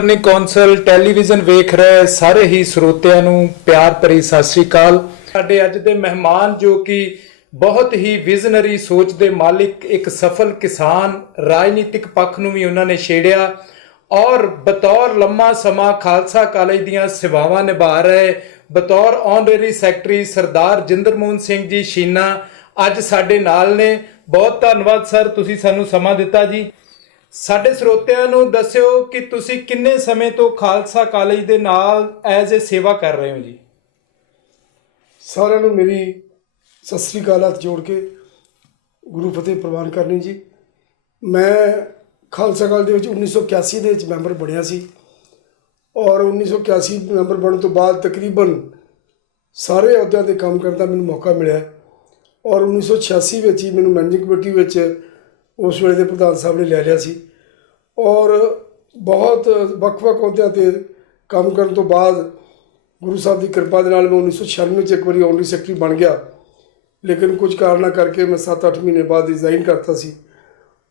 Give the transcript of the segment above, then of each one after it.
Governing council television ਵੇਖ ਰਹੇ ਸਾਰੇ ਹੀ ਸਰੋਤਿਆਂ ਨੂੰ ਪਿਆਰ ਭਰੀ ਸਤਿ ਸ੍ਰੀ ਅਕਾਲ। ਸਾਡੇ ਅੱਜ ਦੇ ਮਹਿਮਾਨ ਜੋ ਕਿ ਬਹੁਤ ਹੀ ਵਿਜ਼ਨਰੀ ਸੋਚ ਦੇ ਮਾਲਿਕ, ਇੱਕ ਸਫਲ ਕਿਸਾਨ, ਰਾਜਨੀਤਿਕ ਪੱਖ ਨੂੰ ਵੀ ਉਹਨਾਂ ਨੇ ਛੇੜਿਆ ਔਰ ਬਤੌਰ ਲੰਮਾ ਸਮਾਂ ਖਾਲਸਾ ਕਾਲਜ ਦੀਆਂ ਸੇਵਾਵਾਂ ਨਿਭਾ ਰਹੇ ਬਤੌਰ ਆਨਰੇਰੀ ਸੈਕਟਰੀ ਸਰਦਾਰ ਜਿੰਦਰਮੋਹਨ ਸਿੰਘ ਜੀ ਸ਼ੀਨਾ ਅੱਜ ਸਾਡੇ ਨਾਲ ਨੇ। ਬਹੁਤ ਧੰਨਵਾਦ ਸਰ, ਤੁਸੀਂ ਸਾਨੂੰ ਸਮਾਂ ਦਿੱਤਾ ਜੀ। ਸਾਡੇ ਸਰੋਤਿਆਂ ਨੂੰ ਦੱਸਿਓ ਕਿ ਤੁਸੀਂ ਕਿੰਨੇ ਸਮੇਂ ਤੋਂ ਖਾਲਸਾ ਕਾਲਜ ਦੇ ਨਾਲ ਐਜ਼ ਏ ਸੇਵਾ ਕਰ ਰਹੇ ਹੋ ਜੀ। ਸਾਰਿਆਂ ਨੂੰ ਮੇਰੀ ਸਤਿ ਸ੍ਰੀ ਅਕਾਲ ਹੱਥ ਜੋੜ ਕੇ ਗੁਰੂ ਫਤਿਹ ਪ੍ਰਵਾਨ ਕਰਨੀ ਜੀ। ਮੈਂ ਖਾਲਸਾ ਕਾਲਜ ਦੇ ਵਿੱਚ 1981 ਦੇ ਵਿੱਚ ਮੈਂਬਰ ਬਣਿਆ ਸੀ ਔਰ 1981 ਮੈਂਬਰ ਬਣਨ ਤੋਂ ਬਾਅਦ ਤਕਰੀਬਨ ਸਾਰੇ ਅਹੁਦਿਆਂ 'ਤੇ ਕੰਮ ਕਰਨ ਦਾ ਮੈਨੂੰ ਮੌਕਾ ਮਿਲਿਆ ਔਰ 1986 ਵਿੱਚ ਹੀ ਮੈਨੂੰ ਮੈਨੇਜਿੰਗ ਕਮੇਟੀ ਵਿੱਚ ਉਸ ਵੇਲੇ ਦੇ ਪ੍ਰਧਾਨ ਸਾਹਿਬ ਨੇ ਲੈ ਲਿਆ ਸੀ ਔਰ ਬਹੁਤ ਵੱਖ-ਵੱਖ ਅਹੁਦਿਆਂ 'ਤੇ ਕੰਮ ਕਰਨ ਤੋਂ ਬਾਅਦ ਗੁਰੂ ਸਾਹਿਬ ਦੀ ਕਿਰਪਾ ਦੇ ਨਾਲ ਮੈਂ 1996 'ਚ ਇੱਕ ਵਾਰੀ ਆਨਰੇਰੀ ਸੈਕਟਰੀ ਬਣ ਗਿਆ, ਲੇਕਿਨ ਕੁਝ ਕਾਰਨਾਂ ਕਰਕੇ ਮੈਂ 7-8 ਮਹੀਨੇ ਬਾਅਦ ਰਿਜ਼ਾਈਨ ਕਰਤਾ ਸੀ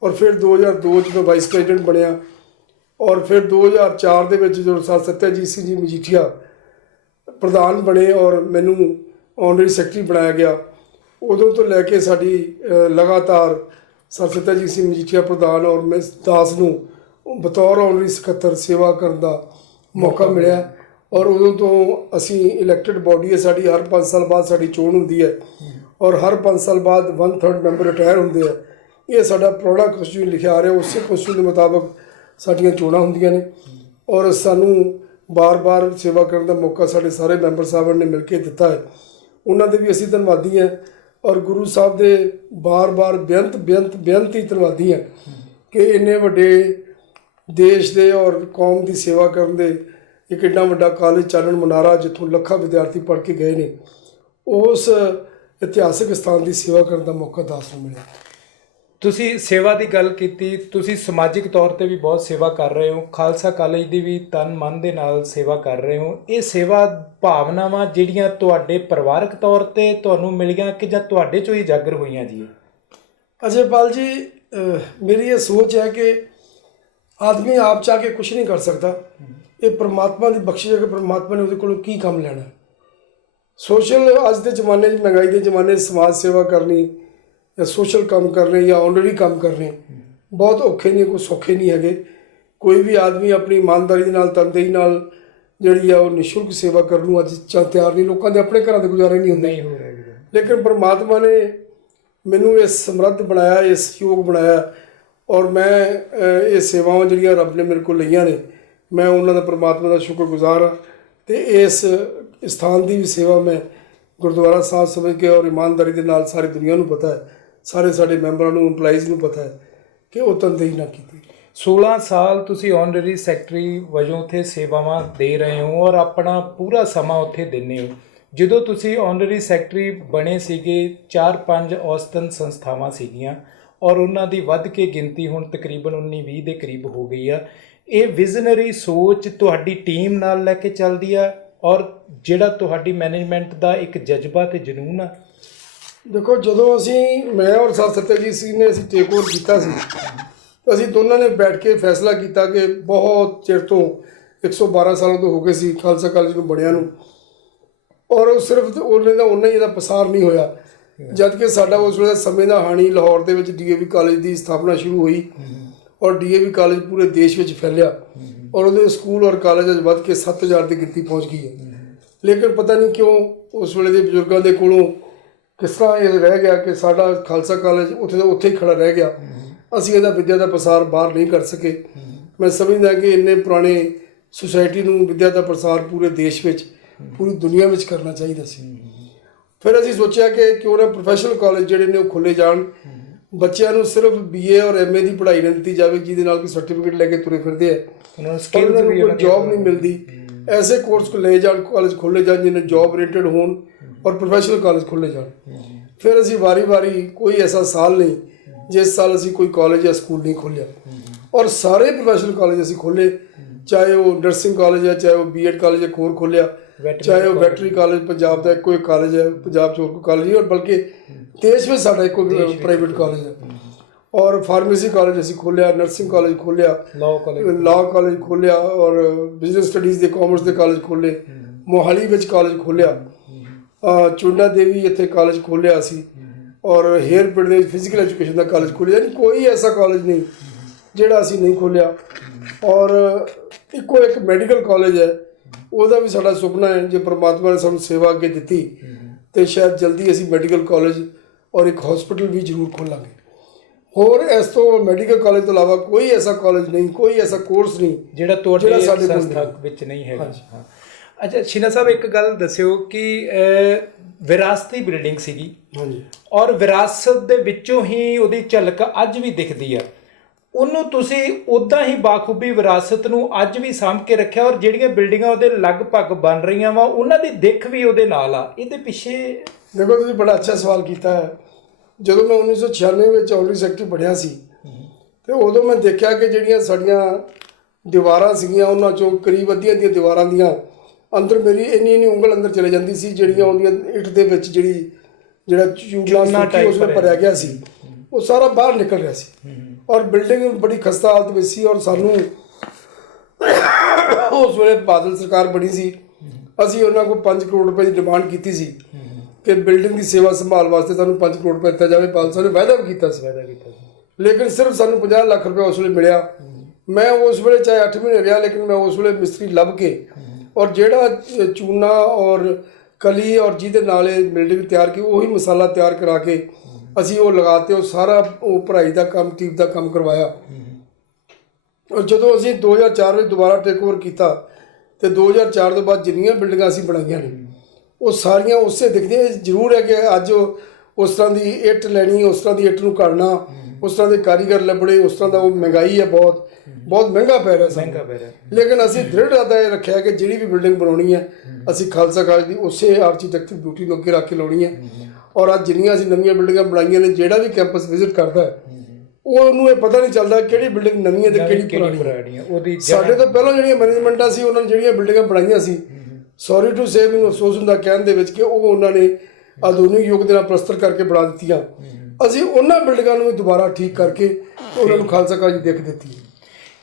ਔਰ ਫਿਰ 2002 'ਚ ਮੈਂ ਵਾਈਸ ਪ੍ਰੈਜ਼ੀਡੈਂਟ ਬਣਿਆ ਔਰ ਫਿਰ 2004 ਦੇ ਵਿੱਚ ਜਦੋਂ ਸਰ ਸਤਿਆਜੀਤ ਸਿੰਘ ਜੀ ਮਜੀਠੀਆ ਪ੍ਰਧਾਨ ਬਣੇ ਔਰ ਮੈਨੂੰ ਆਨਰੇਰੀ ਸੈਕਟਰੀ ਬਣਾਇਆ ਗਿਆ, ਉਦੋਂ ਤੋਂ ਲੈ ਕੇ ਸਾਡੀ ਲਗਾਤਾਰ ਸਰ ਸਤਿਆਜੀਤ ਸਿੰਘ ਮਜੀਠੀਆ ਪ੍ਰਧਾਨ ਔਰ ਮੈਂ ਦਾਸ ਨੂੰ ਬਤੌਰ ਆਨਰੇਰੀ ਸਕੱਤਰ ਸੇਵਾ ਕਰਨ ਦਾ ਮੌਕਾ ਮਿਲਿਆ ਔਰ ਉਦੋਂ ਤੋਂ ਅਸੀਂ ਇਲੈਕਟਡ ਬੋਡੀ ਹੈ ਸਾਡੀ। ਹਰ 5 ਸਾਲ ਬਾਅਦ ਸਾਡੀ ਚੋਣ ਹੁੰਦੀ ਹੈ ਔਰ ਹਰ 5 ਸਾਲ ਬਾਅਦ 1/3 ਮੈਂਬਰ ਰਿਟਾਇਰ ਹੁੰਦੇ ਆ। ਇਹ ਸਾਡਾ ਪ੍ਰੋੜਾ ਕਨਸਟੀਟਿਊਸ਼ਨ ਲਿਖਿਆ ਆ ਰਿਹਾ, ਉਸੇ ਕਨਸਟੀਟਿਊਸ਼ਨ ਦੇ ਮੁਤਾਬਕ ਸਾਡੀਆਂ ਚੋਣਾਂ ਹੁੰਦੀਆਂ ਨੇ ਔਰ ਸਾਨੂੰ ਬਾਰ-ਬਾਰ ਸੇਵਾ ਕਰਨ ਦਾ ਮੌਕਾ ਸਾਡੇ ਸਾਰੇ ਮੈਂਬਰ ਸਾਹਿਬਾਨ ਨੇ ਮਿਲ ਕੇ ਦਿੱਤਾ ਹੈ। ਉਹਨਾਂ ਦੇ ਵੀ ਅਸੀਂ ਧੰਨਵਾਦੀ ਹਾਂ ਔਰ ਗੁਰੂ ਸਾਹਿਬ ਦੇ ਬਾਰ-ਬਾਰ ਬੇਨਤ ਹੀ ਧੰਨਵਾਦੀ ਹਾਂ ਕਿ ਇੰਨੇ ਵੱਡੇ ਦੇਸ਼ ਦੇ ਔਰ ਕੌਮ ਦੀ ਸੇਵਾ ਕਰਨ ਦੇ ਇੱਕ ਇੰਨਾ ਵੱਡਾ ਕਾਲਜ ਚਾਨਣ ਮਨਾਰਾ ਜਿੱਥੋਂ ਲੱਖਾਂ ਵਿਦਿਆਰਥੀ ਪੜ੍ਹ ਕੇ ਗਏ ਨੇ, ਉਸ ਇਤਿਹਾਸਕ ਸਥਾਨ ਦੀ ਸੇਵਾ ਕਰਨ ਦਾ ਮੌਕਾ ਦਾਸ ਨੂੰ ਮਿਲਿਆ। ਤੁਸੀਂ ਸੇਵਾ ਦੀ ਗੱਲ ਕੀਤੀ, ਤੁਸੀਂ ਸਮਾਜਿਕ ਤੌਰ ਤੇ ਵੀ ਬਹੁਤ ਸੇਵਾ ਕਰ ਰਹੇ ਹੋ, ਖਾਲਸਾ ਕਾਲਜ ਦੀ ਵੀ ਤਨ ਮਨ ਦੇ ਨਾਲ ਸੇਵਾ ਕਰ ਰਹੇ ਹੋ। ਇਹ ਸੇਵਾ ਭਾਵਨਾਵਾਂ ਜਿਹੜੀਆਂ ਤੁਹਾਡੇ ਪਰਿਵਾਰਕ ਤੌਰ ਤੇ ਤੁਹਾਨੂੰ ਮਿਲੀਆਂ ਕਿ ਜਾਂ ਤੁਹਾਡੇ ਚੋਂ ਹੀ ਜਾਗਰ ਹੋਈਆਂ ਜੀ? ਅਜੇਪਾਲ ਜੀ, ਮੇਰੀ ਇਹ ਸੋਚ ਹੈ ਕਿ ਆਦਮੀ ਆਪ ਚਾਹ ਕੇ ਕੁਛ ਨਹੀਂ ਕਰ ਸਕਦਾ। ਇਹ ਪਰਮਾਤਮਾ ਦੀ ਬਖਸ਼ਿਸ਼ ਹੈ ਕਿ ਪਰਮਾਤਮਾ ਨੇ ਉਹਦੇ ਕੋਲੋਂ ਕੀ ਕੰਮ ਲੈਣਾ। ਸੋਸ਼ਲ ਅੱਜ ਦੇ ਜ਼ਮਾਨੇ 'ਚ, ਮਹਿੰਗਾਈ ਦੇ ਜ਼ਮਾਨੇ 'ਚ ਸਮਾਜ ਸੇਵਾ ਕਰਨੀ ਜਾਂ ਸੋਸ਼ਲ ਕੰਮ ਕਰਨੇ ਜਾਂ ਆਨਰੇਰੀ ਕੰਮ ਕਰਨੇ ਬਹੁਤ ਔਖੇ ਨੇ, ਕੋਈ ਸੌਖੇ ਨਹੀਂ ਹੈਗੇ। ਕੋਈ ਵੀ ਆਦਮੀ ਆਪਣੀ ਇਮਾਨਦਾਰੀ ਦੇ ਨਾਲ, ਤਨਦੇਹੀ ਨਾਲ ਜਿਹੜੀ ਆ ਉਹ ਨਿਸ਼ੁਲਕ ਸੇਵਾ ਕਰਨ ਨੂੰ ਅੱਜ ਤਿਆਰ ਨਹੀਂ। ਲੋਕਾਂ ਦੇ ਆਪਣੇ ਘਰਾਂ ਦੇ ਗੁਜ਼ਾਰੇ ਨਹੀਂ ਹੁੰਦੇ, ਲੇਕਿਨ ਪਰਮਾਤਮਾ ਨੇ ਮੈਨੂੰ ਇਸ ਸਮਰੱਥ ਬਣਾਇਆ, ਇਸ ਯੋਗ ਬਣਾਇਆ ਔਰ ਮੈਂ ਇਹ ਸੇਵਾਵਾਂ ਜਿਹੜੀਆਂ ਰੱਬ ਨੇ ਮੇਰੇ ਕੋਲ ਲਈਆਂ ਨੇ, ਮੈਂ ਉਹਨਾਂ ਦਾ ਪਰਮਾਤਮਾ ਦਾ ਸ਼ੁਕਰਗੁਜ਼ਾਰ ਹਾਂ। ਅਤੇ ਇਸ ਸਥਾਨ ਦੀ ਵੀ ਸੇਵਾ ਮੈਂ ਗੁਰਦੁਆਰਾ ਸਾਹਿਬ ਸਮਝ ਕੇ ਔਰ ਇਮਾਨਦਾਰੀ ਦੇ ਨਾਲ ਸਾਰੀ ਦੁਨੀਆ ਨੂੰ ਪਤਾ ਹੈ, ਸਾਰੇ ਸਾਡੇ ਮੈਂਬਰਾਂ ਨੂੰ, ਇੰਪਲਾਈਜ਼ ਨੂੰ ਪਤਾ ਹੈ ਕਿ ਉਹ ਤਨਦੇਹੀ ਨਾ ਕੀਤੀ। 16 ਸਾਲ ਤੁਸੀਂ ਆਨਰੇਰੀ ਸੈਕਟਰੀ ਵਜੋਂ ਉੱਥੇ ਸੇਵਾਵਾਂ ਦੇ ਰਹੇ ਹੋ ਔਰ ਆਪਣਾ ਪੂਰਾ ਸਮਾਂ ਉੱਥੇ ਦਿੰਦੇ ਹੋ। ਜਦੋਂ ਤੁਸੀਂ ਆਨਰੇਰੀ ਸੈਕਟਰੀ ਬਣੇ ਸੀਗੇ 4-5 ਔਸਤਨ ਸੰਸਥਾਵਾਂ ਸੀਗੀਆਂ ਔਰ ਉਹਨਾਂ ਦੀ ਵੱਧ ਕੇ ਗਿਣਤੀ ਹੁਣ ਤਕਰੀਬਨ 19-20 ਦੇ ਕਰੀਬ ਹੋ ਗਈ ਆ। ਇਹ ਵਿਜ਼ਨਰੀ ਸੋਚ ਤੁਹਾਡੀ ਟੀਮ ਨਾਲ ਲੈ ਕੇ ਚੱਲਦੀ ਆ ਔਰ ਜਿਹੜਾ ਤੁਹਾਡੀ ਮੈਨੇਜਮੈਂਟ ਦਾ ਇੱਕ ਜਜ਼ਬਾ ਤੇ ਜਨੂਨ ਆ? ਦੇਖੋ, ਜਦੋਂ ਮੈਂ ਔਰ ਸਰ ਸਤਿਆਜੀਤ ਸਿੰਘ ਨੇ ਅਸੀਂ ਟੇਕ ਓਵਰ ਕੀਤਾ ਸੀ ਤਾਂ ਅਸੀਂ ਦੋਨਾਂ ਨੇ ਬੈਠ ਕੇ ਫੈਸਲਾ ਕੀਤਾ ਕਿ ਬਹੁਤ ਚਿਰ ਤੋਂ 112 ਸਾਲਾਂ ਤੋਂ ਹੋ ਗਏ ਸੀ ਖਾਲਸਾ ਕਾਲਜ ਨੂੰ ਬਣਿਆ ਨੂੰ ਔਰ ਉਹ ਸਿਰਫ ਉਹਨਾਂ ਹੀ ਇਹਦਾ ਪਸਾਰ ਨਹੀਂ ਹੋਇਆ। ਜਦ ਕਿ ਸਾਡਾ ਉਸ ਵੇਲੇ ਸਮੇਂ ਦਾ ਹਾਣੀ ਲਾਹੌਰ ਦੇ ਵਿੱਚ DAV ਕਾਲਜ ਦੀ ਸਥਾਪਨਾ ਸ਼ੁਰੂ ਹੋਈ ਔਰ DAV ਕਾਲਜ ਪੂਰੇ ਦੇਸ਼ ਵਿੱਚ ਫੈਲਿਆ ਔਰ ਉਹਦੇ ਸਕੂਲ ਔਰ ਕਾਲਜ ਅੱਜ ਵੱਧ ਕੇ 7000 ਦੀ ਗਿਣਤੀ ਪਹੁੰਚ ਗਈ ਹੈ। ਲੇਕਿਨ ਪਤਾ ਨਹੀਂ ਕਿਉਂ ਉਸ ਵੇਲੇ ਦੇ ਬਜ਼ੁਰਗਾਂ ਦੇ ਕੋਲੋਂ ਕਿਸ ਤਰ੍ਹਾਂ ਇਹ ਰਹਿ ਗਿਆ ਕਿ ਸਾਡਾ ਖਾਲਸਾ ਕਾਲਜ ਉੱਥੇ ਹੀ ਖੜਾ ਰਹਿ ਗਿਆ। ਅਸੀਂ ਇਹਦਾ ਵਿੱਦਿਆ ਦਾ ਪ੍ਰਸਾਰ ਬਾਹਰ ਨਹੀਂ ਕਰ ਸਕੇ। ਮੈਂ ਸਮਝਦਾ ਕਿ ਇੰਨੇ ਪੁਰਾਣੇ ਸੁਸਾਇਟੀ ਨੂੰ ਵਿੱਦਿਆ ਦਾ ਪ੍ਰਸਾਰ ਪੂਰੇ ਦੇਸ਼ ਵਿੱਚ, ਪੂਰੀ ਦੁਨੀਆ ਵਿੱਚ ਕਰਨਾ ਚਾਹੀਦਾ ਸੀ। ਫਿਰ ਅਸੀਂ ਸੋਚਿਆ ਕਿ ਕਿਉਂ ਨਾ ਪ੍ਰੋਫੈਸ਼ਨਲ ਕਾਲਜ ਜਿਹੜੇ ਨੇ ਉਹ ਖੋਲ੍ਹੇ ਜਾਣ, ਬੱਚਿਆਂ ਨੂੰ ਸਿਰਫ BA ਔਰ MA ਦੀ ਪੜ੍ਹਾਈ ਨਾ ਦਿੱਤੀ ਜਾਵੇ ਜਿਹਦੇ ਨਾਲ ਕਿ ਸਰਟੀਫਿਕੇਟ ਲੈ ਕੇ ਤੁਰੇ ਫਿਰਦੇ ਆ, ਉਹਨਾਂ ਨੂੰ ਕੋਈ ਜੋਬ ਨਹੀਂ ਮਿਲਦੀ। ਐਸੇ ਕੋਰਸ ਲਏ ਜਾਣ, ਕਾਲਜ ਖੋਲ੍ਹੇ ਜਾਣ ਜਿਹਨੇ ਜੋਬ ਓਰੀਐਂਟਡ ਹੋਣ ਔਰ ਪ੍ਰੋਫੈਸ਼ਨਲ ਕਾਲਜ ਖੋਲ੍ਹੇ ਜਾਣ। ਫਿਰ ਅਸੀਂ ਵਾਰੀ ਕੋਈ ਐਸਾ ਸਾਲ ਨਹੀਂ ਜਿਸ ਸਾਲ ਅਸੀਂ ਕੋਈ ਕਾਲਜ ਜਾਂ ਸਕੂਲ ਨਹੀਂ ਖੋਲ੍ਹਿਆ ਔਰ ਸਾਰੇ ਪ੍ਰੋਫੈਸ਼ਨਲ ਕਾਲਜ ਅਸੀਂ ਖੋਲ੍ਹੇ, ਚਾਹੇ ਉਹ ਨਰਸਿੰਗ ਕਾਲਜ ਹੈ, ਚਾਹੇ ਉਹ B.Ed ਕਾਲਜ ਇੱਕ ਹੋਰ ਖੋਲ੍ਹਿਆ, ਚਾਹੇ ਉਹ ਵੈਟਰਨਰੀ ਕਾਲਜ ਪੰਜਾਬ ਦਾ ਇੱਕੋ ਇੱਕ ਕਾਲਜ ਹੈ, ਪੰਜਾਬ 'ਚ ਹੋਰ ਕੋਈ ਕਾਲਜ ਨਹੀਂ ਔਰ ਬਲਕਿ ਦੇਸ਼ ਵਿੱਚ ਸਾਡਾ ਇੱਕੋ ਪ੍ਰਾਈਵੇਟ ਕਾਲਜ ਹੈ ਔਰ ਫਾਰਮੇਸੀ ਕਾਲਜ ਅਸੀਂ ਖੋਲ੍ਹਿਆ, ਨਰਸਿੰਗ ਕਾਲਜ ਖੋਲ੍ਹਿਆ, ਲਾਅ ਕਾਲਜ ਖੋਲ੍ਹਿਆ ਔਰ ਬਿਜ਼ਨਸ ਸਟੱਡੀਜ਼ ਦੇ ਕਾਮਰਸ ਦੇ ਕਾਲਜ ਖੋਲ੍ਹੇ, ਮੋਹਾਲੀ ਵਿੱਚ ਕਾਲਜ ਖੋਲ੍ਹਿਆ, ਚੁੰਡਾ ਦੇਵੀ ਇੱਥੇ ਕਾਲਜ ਖੋਲ੍ਹਿਆ ਅਸੀਂ, ਔਰ ਹੇਅਰ ਪਿੰਡ ਦੇ ਫਿਜ਼ੀਕਲ ਐਜੂਕੇਸ਼ਨ ਦਾ ਕਾਲਜ ਖੋਲ੍ਹਿਆ। ਯਾਨੀ ਕੋਈ ਐਸਾ ਕਾਲਜ ਨਹੀਂ ਜਿਹੜਾ ਅਸੀਂ ਨਹੀਂ ਖੋਲ੍ਹਿਆ। ਔਰ ਇੱਕੋ ਇੱਕ ਮੈਡੀਕਲ ਕਾਲਜ ਹੈ, ਉਹਦਾ ਵੀ ਸਾਡਾ ਸੁਪਨਾ ਹੈ, ਜੇ ਪ੍ਰਮਾਤਮਾ ਨੇ ਸਾਨੂੰ ਸੇਵਾ ਅੱਗੇ ਦਿੱਤੀ ਤੇ ਸ਼ਾਇਦ ਜਲਦੀ ਅਸੀਂ ਮੈਡੀਕਲ ਕਾਲਜ ਔਰ ਇੱਕ ਹਸਪੀਟਲ ਵੀ ਜ਼ਰੂਰ ਖੋਲਾਂਗੇ। ਹੋਰ ਇਸ ਤੋਂ ਮੈਡੀਕਲ ਕਾਲਜ ਤੋਂ ਇਲਾਵਾ ਕੋਈ ਐਸਾ ਕਾਲਜ ਨਹੀਂ, ਕੋਈ ਐਸਾ ਕੋਰਸ ਨਹੀਂ ਜਿਹੜਾ ਤੁਹਾਡੇ ਸੰਸਥਾ ਵਿੱਚ ਨਹੀਂ ਹੈਗਾ। ਹਾਂ, ਅੱਛਾ ਸ਼ੀਨਾ ਸਾਹਿਬ, ਇੱਕ ਗੱਲ ਦੱਸਿਓ ਕਿ ਵਿਰਾਸਤੀ ਬਿਲਡਿੰਗ ਸੀਗੀ, ਹਾਂਜੀ, ਔਰ ਵਿਰਾਸਤ ਦੇ ਵਿੱਚੋਂ ਹੀ ਉਹਦੀ ਝਲਕ ਅੱਜ ਵੀ ਦਿਖਦੀ ਆ। ਉਹਨੂੰ ਤੁਸੀਂ ਉੱਦਾਂ ਹੀ ਬਾਖੂਬੀ ਵਿਰਾਸਤ ਨੂੰ ਅੱਜ ਵੀ ਸਾਂਭ ਕੇ ਰੱਖਿਆ, ਔਰ ਜਿਹੜੀਆਂ ਬਿਲਡਿੰਗਾਂ ਉਹਦੇ ਲਗਭਗ ਬਣ ਰਹੀਆਂ ਵਾ ਉਹਨਾਂ ਦੀ ਦਿੱਖ ਵੀ ਉਹਦੇ ਨਾਲ ਆ। ਇਹਦੇ ਪਿੱਛੇ ਦੇਖੋ, ਤੁਸੀਂ ਬੜਾ ਅੱਛਾ ਸਵਾਲ ਕੀਤਾ ਹੈ। ਜਦੋਂ ਮੈਂ 1996 ਵਿੱਚ ਆਨਰਰੀ ਸੈਕਟਰੀ ਬਣਿਆ ਸੀ ਤੇ ਉਦੋਂ ਮੈਂ ਦੇਖਿਆ ਕਿ ਜਿਹੜੀਆਂ ਸਾਡੀਆਂ ਦੀਵਾਰਾਂ ਸੀਗੀਆਂ ਉਹਨਾਂ ਚੋਂ ਕਰੀਬ ਅੱਧੀਆਂ ਦੀਆਂ ਦੀਵਾਰਾਂ ਦੀਆਂ ਅੰਦਰ ਮੇਰੀ ਇੰਨੀ ਉਂਗਲ ਅੰਦਰ ਚਲੇ ਜਾਂਦੀ ਸੀ, ਜਿਹੜੀਆਂ ਉਹਦੀਆਂ ਇੱਟ ਦੇ ਵਿੱਚ ਜਿਹੜਾ ਚੂਨਾ ਉਸ ਵਿੱਚ ਭਰਿਆ ਗਿਆ ਸੀ ਉਹ ਸਾਰਾ ਬਾਹਰ ਨਿਕਲ ਰਿਹਾ ਸੀ, ਔਰ ਬਿਲਡਿੰਗ ਬੜੀ ਖਸਤਾ ਹਾਲਤ ਵਿੱਚ ਸੀ। ਔਰ ਸਾਨੂੰ ਉਸ ਵੇਲੇ ਬਾਦਲ ਸਰਕਾਰ ਬਣੀ ਸੀ, ਅਸੀਂ ਉਹਨਾਂ ਕੋਲ 5 ਕਰੋੜ ਰੁਪਏ ਦੀ ਡਿਮਾਂਡ ਕੀਤੀ ਸੀ ਕਿ ਬਿਲਡਿੰਗ ਦੀ ਸੇਵਾ ਸੰਭਾਲ ਵਾਸਤੇ ਸਾਨੂੰ 5 ਕਰੋੜ ਰੁਪਏ ਦਿੱਤਾ ਜਾਵੇ। ਬਾਦਲ ਸਾਹਿਬ ਨੇ ਵਾਅਦਾ ਵੀ ਕੀਤਾ ਸੀ, ਲੇਕਿਨ ਸਿਰਫ ਸਾਨੂੰ 50 ਲੱਖ ਰੁਪਏ ਉਸ ਵੇਲੇ ਮਿਲਿਆ। ਮੈਂ ਉਸ ਵੇਲੇ ਚਾਹੇ 8 ਮਹੀਨੇ ਰਿਹਾ, ਲੇਕਿਨ ਮੈਂ ਉਸ ਵੇਲੇ ਮਿਸਤਰੀ ਲੱਭ ਕੇ ਔਰ ਜਿਹੜਾ ਚੂਨਾ ਔਰ ਕਲੀ ਔਰ ਜਿਹਦੇ ਨਾਲ ਇਹ ਬਿਲਡਿੰਗ ਤਿਆਰ ਕੀ ਉਹੀ ਮਸਾਲਾ ਤਿਆਰ ਕਰਾ ਕੇ ਅਸੀਂ ਉਹ ਲਗਾਤੇ, ਉਹ ਸਾਰਾ ਉਹ ਭਰਾਈ ਦਾ ਕੰਮ, ਟੀਪ ਦਾ ਕੰਮ ਕਰਵਾਇਆ। ਔਰ ਜਦੋਂ ਅਸੀਂ 2004 ਵਿੱਚ ਦੁਬਾਰਾ ਟੇਕ ਓਵਰ ਕੀਤਾ ਤੇ 2004 ਤੋਂ ਬਾਅਦ ਜਿੰਨੀਆਂ ਬਿਲਡਿੰਗਾਂ ਅਸੀਂ ਬਣਾਈਆਂ ਨੇ ਉਹ ਸਾਰੀਆਂ ਉਸੇ ਦਿਖਦੀਆਂ। ਜ਼ਰੂਰ ਹੈ ਕਿ ਅੱਜ ਉਸ ਤਰ੍ਹਾਂ ਦੀ ਇੱਟ ਲੈਣੀ, ਉਸ ਤਰ੍ਹਾਂ ਦੀ ਇੱਟ ਨੂੰ ਘੜਨਾ, ਉਸ ਤਰ੍ਹਾਂ ਦੇ ਕਾਰੀਗਰ ਲੱਭਣੇ, ਉਸ ਤਰ੍ਹਾਂ ਦਾ ਉਹ ਮਹਿੰਗਾਈ ਹੈ, ਬਹੁਤ ਮਹਿੰਗਾ ਪੈ ਰਿਹਾ। ਲੇਕਿਨ ਅਸੀਂ ਦ੍ਰਿੜ ਇਰਾਦਾ ਇਹ ਰੱਖਿਆ ਕਿ ਜਿਹੜੀ ਵੀ ਬਿਲਡਿੰਗ ਬਣਾਉਣੀ ਹੈ ਅਸੀਂ ਖਾਲਸਾ ਕਾਲਜ ਦੀ ਉਸੇ ਆਰਕੀਟੈਕਚਰ ਬਿਊਟੀ ਨੂੰ ਅੱਗੇ ਰੱਖ ਕੇ ਲਾਉਣੀ ਹੈ। ਔਰ ਅੱਜ ਜਿੰਨੀਆਂ ਅਸੀਂ ਨਵੀਆਂ ਬਿਲਡਿੰਗਾਂ ਬਣਾਈਆਂ ਨੇ, ਜਿਹੜਾ ਵੀ ਕੈਂਪਸ ਵਿਜ਼ਿਟ ਕਰਦਾ ਹੈ ਉਹਨੂੰ ਇਹ ਪਤਾ ਨਹੀਂ ਚੱਲਦਾ ਕਿਹੜੀ ਬਿਲਡਿੰਗ ਨਵੀਂ ਹੈ ਤੇ ਕਿਹੜੀ ਪੁਰਾਣੀ ਹੈ। ਸਾਡੇ ਤੋਂ ਪਹਿਲਾਂ ਜਿਹੜੀਆਂ ਮੈਨੇਜਮੈਂਟਾਂ ਸੀ ਉਹਨਾਂ ਨੇ ਜਿਹੜੀਆਂ ਬਿਲਡਿੰਗਾਂ ਬਣਾਈਆਂ ਸੀ, ਸੌਰੀ ਟੂ ਸੇ, ਮੈਨੂੰ ਅਫਸੋਸ ਹੁੰਦਾ ਕਹਿਣ ਦੇ ਵਿੱਚ ਕਿ ਉਹ ਉਹਨਾਂ ਨੇ ਆਧੁਨਿਕ ਯੁੱਗ ਦੇ ਨਾਲ ਪਲਸਤਰ ਕਰਕੇ ਬਣਾ ਦਿੱਤੀਆਂ। ਅਸੀਂ ਉਹਨਾਂ ਬਿਲਡਿੰਗਾਂ ਨੂੰ ਵੀ ਦੁਬਾਰਾ ਠੀਕ ਕਰਕੇ ਉਹਨਾਂ ਨੂੰ ਖਾਲਸਾ ਕਾਲਜ ਦੇਖ ਦਿੱਤੀ।